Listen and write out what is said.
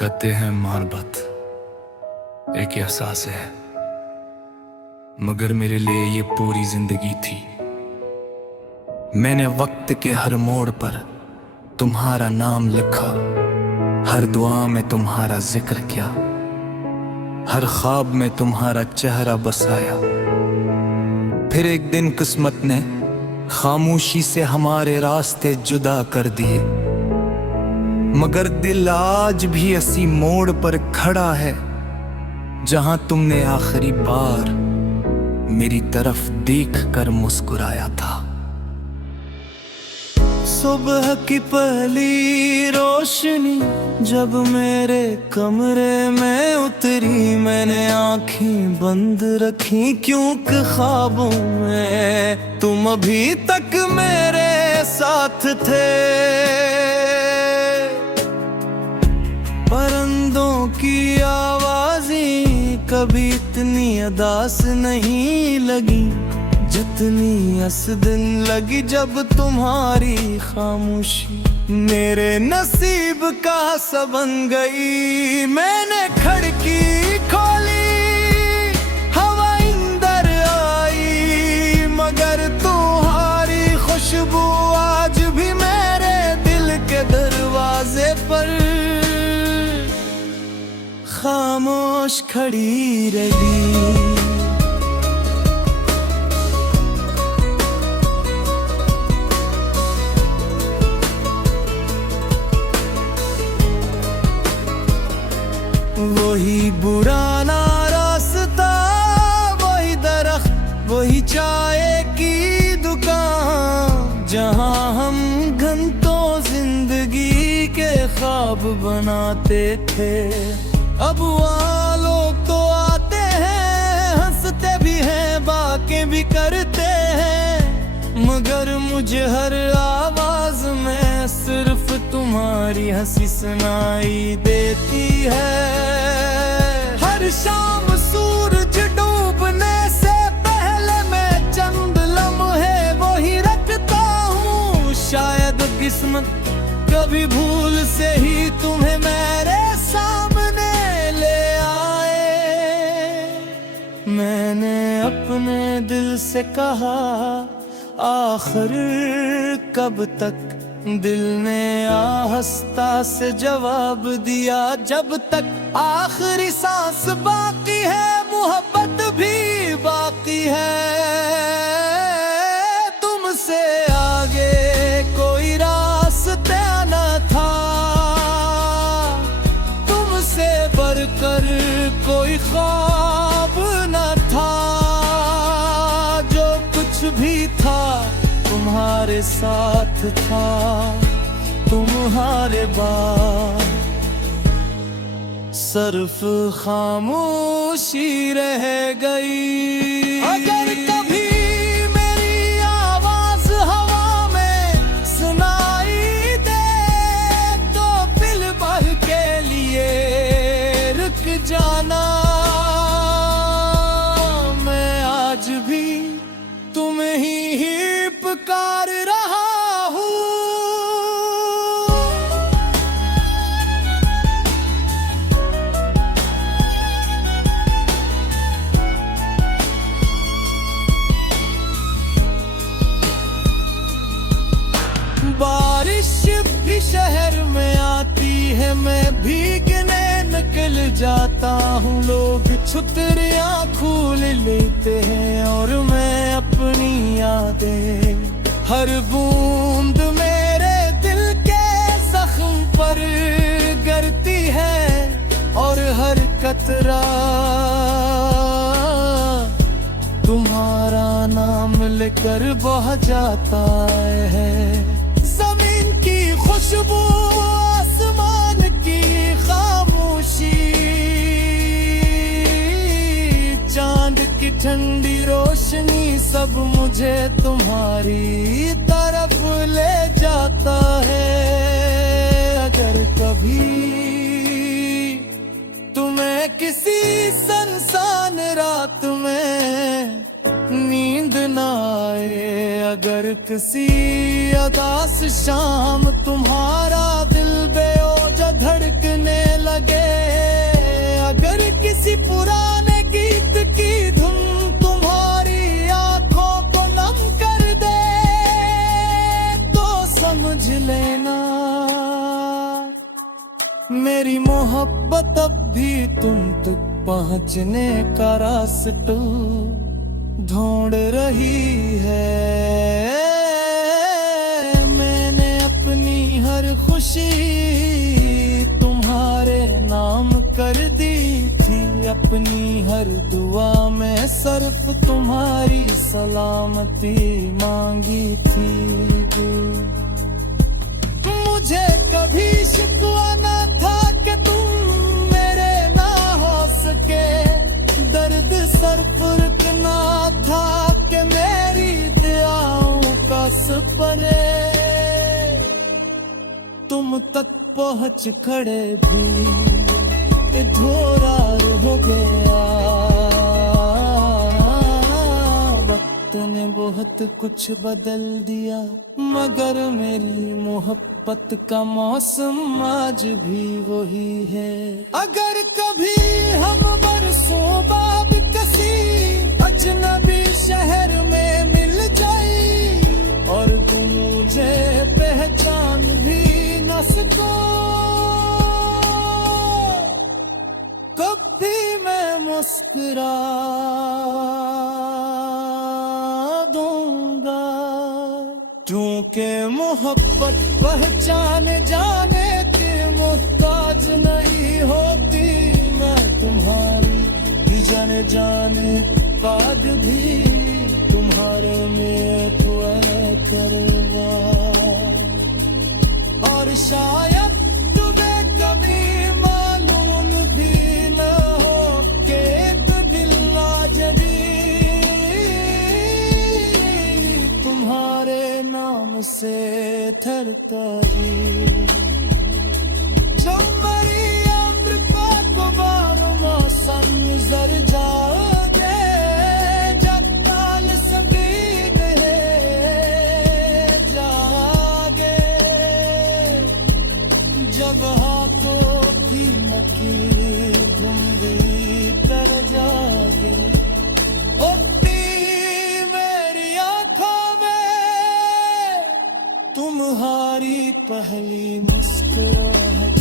कहते हैं मोहब्बत एक एहसास है, मगर मेरे लिए ये पूरी जिंदगी थी। मैंने वक्त के हर मोड़ पर तुम्हारा नाम लिखा, हर दुआ में तुम्हारा जिक्र किया, हर ख्वाब में तुम्हारा चेहरा बसाया। फिर एक दिन किस्मत ने खामोशी से हमारे रास्ते जुदा कर दिए, मगर दिल आज भी इसी मोड़ पर खड़ा है जहां तुमने आखिरी बार मेरी तरफ देखकर मुस्कुराया था। सुबह की पहली रोशनी जब मेरे कमरे में उतरी, मैंने आंखें बंद रखी क्योंकि ख्वाबों में तुम अभी तक मेरे साथ थे। परिंदों की आवाज़ें कभी इतनी उदास नहीं लगी जितनी इस दिन लगी जब तुम्हारी खामोशी मेरे नसीब का सब बन गई। मैंने खिड़की खोली, हवा अंदर आई, मगर तुम्हारी खुशबू आज भी मेरे दिल के दरवाजे पर खामोश खड़ी रही। वही पुराना रास्ता, वही दरख्त, वही चाय की दुकान, जहां हम घंटों जिंदगी के ख्वाब बनाते थे। अब वहाँ लोग तो आते हैं, हंसते भी हैं, बातें भी करते हैं, मगर मुझे हर आवाज में सिर्फ तुम्हारी हंसी सुनाई देती है। हर शाम सूरज डूबने से पहले मैं चंद लम्हे वही रखता हूँ। शायद किस्मत कभी भूल से ही तुम्हें मेरे सामने ले आए। मैंने अपने दिल से कहा आखिर कब तक, दिल ने आहिस्ता से जवाब दिया जब तक आखिरी सांस बाकी है मोहब्बत भी बाकी है। तुमसे आगे कोई रास्ता न था, तुमसे बढ़कर कोई ख्वाब न था। जो कुछ भी था तुम्हारे साथ था, तुम्हारे बाद सिर्फ खामोशी रह गई। अगर कभी मेरी आवाज हवा में सुनाई दे तो दिल भर के लिए रुक जाना। मैं आज भी तुम्हें ही पुकार रहा हूँ। बारिश भी शहर में आती है, मैं भीगने निकल जाता हूँ। लोग छुतरियाँ खोल लेते हैं और मैं अपनी यादें, हर बूंद मेरे दिल के जख्म पर गिरती है और हर कतरा तुम्हारा नाम लेकर बह जाता है। जमीन की खुशबू, आसमान की खामोशी, चांद की ठंडी रोशनी, सब मुझे तुम्हारी तरफ ले जाता है। अगर कभी तुम्हें किसी सुनसान रात में नींद न आए, अगर किसी उदास शाम तुम्हारा दिल बेओजा धड़कने लगे, किसी पुराने गीत की धुन तुम्हारी आंखों को नम कर दे तो समझ लेना मेरी मोहब्बत अब भी तुम तक पहुंचने का रास्ता ढूंढ रही है। मैंने अपनी हर खुशी तुम्हारे नाम कर दी थी, अपनी हर दुआ में सिर्फ तुम्हारी सलामती मांगी थी। मुझे कभी शिकवा न था कि तुम मेरे ना हो सके, दर्द सर फुर्क ना था कि मेरी दुआओं का सपने तुम तक पहुंच खड़े भी धोरा हो गया। वक्त ने बहुत कुछ बदल दिया मगर मेरी मोहब्बत का मौसम आज भी वही है। अगर कभी हम बरसों बाद किसी अजनबी शहर में मिल जाए और तुम मुझे पहचान भी न सको, तब भी मैं मुस्कुरा दूंगा, क्योंकि मोहब्बत पहचान जाने की मुहताज नहीं होती। मैं तुम्हारी ही जाने जाने बाद भी तुम्हारे में दुआ करूंगा। और शायद तुम्हें कभी मालूम भी न हो कि बिल्ला जदी तुम्हारे नाम से थरथरी जब मरी अमृता को बार मौसम जर जाओगे, जब ताल सभी जागे, जब हाथों की मकीर धुंधली तर जागे, होती मेरी आंखों में तुम्हारी पहली मुस्कुराहट।